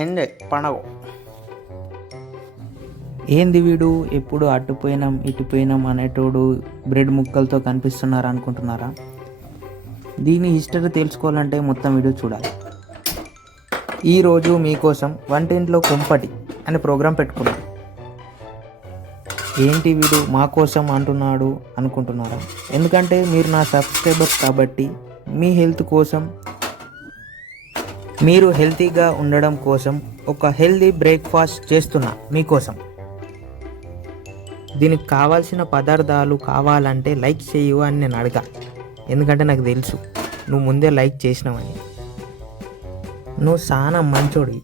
And పండగ. ఏంది వీడు ఎప్పుడు అట్టుపోయినాం ఇటుపోయినాం అనేటోడు బ్రెడ్ ముక్కలతో కనిపిస్తున్నారు అనుకుంటున్నారా? దీని హిస్టరీ తెలుసుకోవాలంటే మొత్తం వీడియో చూడాలి. ఈరోజు మీకోసం వంటింట్లో కుంపటి అనే ప్రోగ్రాం పెట్టుకున్నాం. ఏంటి వీడు మా కోసం అంటున్నాడు అనుకుంటున్నారా? ఎందుకంటే మీరు నా సబ్స్క్రైబర్స్ కాబట్టి మీ హెల్త్ కోసం, మీరు హెల్తీగా ఉండడం కోసం ఒక హెల్తీ బ్రేక్ఫాస్ట్ చేస్తున్నా మీకోసం. దీనికి కావాల్సిన పదార్థాలు కావాలంటే లైక్ చేయు అని నేను అడగా, ఎందుకంటే నాకు తెలుసు నువ్వు ముందే లైక్ చేసినావని. నువ్వు చాలా మంచోడివి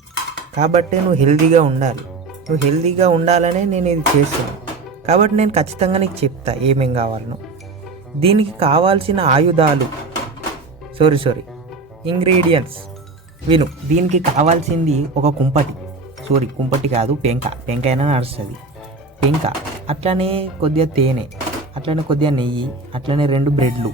కాబట్టి నువ్వు హెల్తీగా ఉండాలి. నువ్వు హెల్తీగా ఉండాలనే నేను ఇది చేస్తున్నాను కాబట్టి నేను ఖచ్చితంగా నీకు చెప్తా ఏమేం కావాలనో. దీనికి కావాల్సిన ఆయుధాలు ఇంగ్రీడియంట్స్ విను. దీనికి కావాల్సింది ఒక కుంపటి కాదు, పెంక అయినా నడుస్తుంది. పెంక, అట్లనే కొద్దిగా తేనె, అట్లనే కొద్దిగా నెయ్యి, అట్లనే 2 బ్రెడ్లు.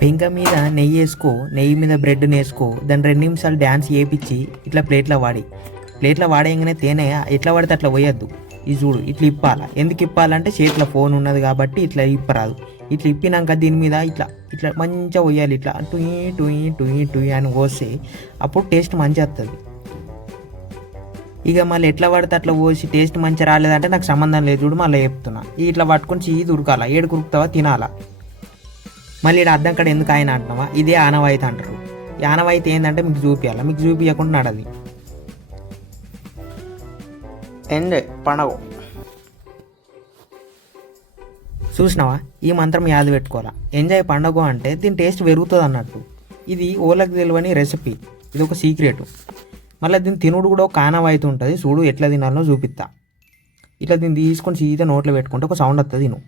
పెంక మీద నెయ్యి వేసుకో, నెయ్యి మీద బ్రెడ్ని వేసుకో, దాన్ని 2 నిమిషాలు డ్యాన్స్ చేయించి ఇట్లా ప్లేట్లో వాడేయగానే తేనె ఎట్లా పడితే అట్లా పోయొద్దు. ఇది చూడు, ఇట్లా ఇప్పాలా. ఎందుకు ఇప్పాలంటే చేతిలో ఫోన్ ఉన్నది కాబట్టి ఇట్లా ఇప్పరాదు. ఇట్లా ఇప్పినాక దీని మీద ఇట్లా మంచిగా పోయాలి. ఇట్లా టూయి అని పోస్తే అప్పుడు టేస్ట్ మంచిగా వస్తుంది. ఇక మళ్ళీ ఎట్లా పడితే అట్లా పోసి టేస్ట్ మంచిగా రాలేదంటే నాకు సంబంధం లేదు. చూడు మళ్ళీ చెప్తున్నా, ఇట్లా పట్టుకొని చీజ్ ఉరకాల. ఏడు కురుకుతావా తినాలా. మళ్ళీ ఇక్కడ అద్దం కాడ ఎందుకు ఆయన అంటున్నావా? ఇదే ఆనవాయితీ అంటారు. ఈ ఆనవాయితీ ఏంటంటే మీకు చూపించాలి, మీకు చూపించకుండా నడది. అండ్ పండగ. చూసినావా, ఈ మంత్రం యాద పెట్టుకోవాలా. ఎంజాయ్ పండగ అంటే దీని టేస్ట్ పెరుగుతుంది అన్నట్టు. ఇది ఓలకు తెలియని రెసిపీ, ఇది ఒక సీక్రెట్. మళ్ళీ దీన్ని తినుడు కూడా ఒక ఆనవాయితీ ఉంటుంది. చూడు ఎట్లా తినాలో చూపిస్తా. ఇట్లా దీన్ని తీసుకొని సీదా నోట్లో పెట్టుకుంటే ఒక సౌండ్ వస్తుంది. తిను.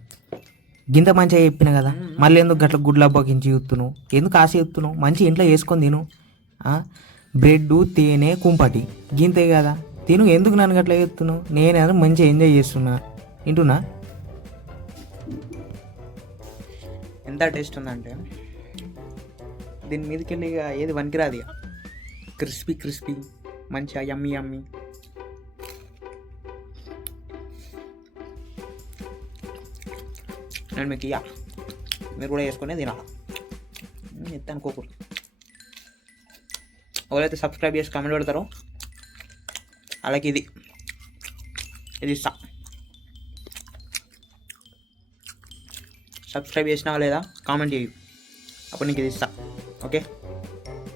గింత మంచిగా చెప్పిన కదా, మళ్ళీ ఎందుకు గట్ల గుడ్లబ్బకించి ఎత్తును? ఎందుకు ఆశ ఎత్తును? మంచి ఇంట్లో వేసుకొని తిను. బ్రెడ్, తేనె, కుంపటి గింతే కదా తిను. ఎందుకు నన్ను గట్లా ఎత్తును? నేను మంచిగా ఎంజాయ్ చేస్తున్నా, వింటున్నా. ఎంత టేస్ట్ ఉందంటే దీని మీదకి వెళ్ళి ఏది వనికిరాదు. ఇక క్రిస్పీ మంచిగా యమ్మీ. నేను మీకు ఇక మీరు కూడా వేసుకునే తినాలి. ఎంత అనుకోకూడదు. ఎవరైతే సబ్స్క్రైబ్ చేసి కామెంట్ పెడతారో అలాగే ఇది ఇస్తా. సబ్స్క్రైబ్ చేసినావా లేదా కామెంట్ చేయి, అప్పుడు నీకు ఇది ఇస్తా. ఓకే.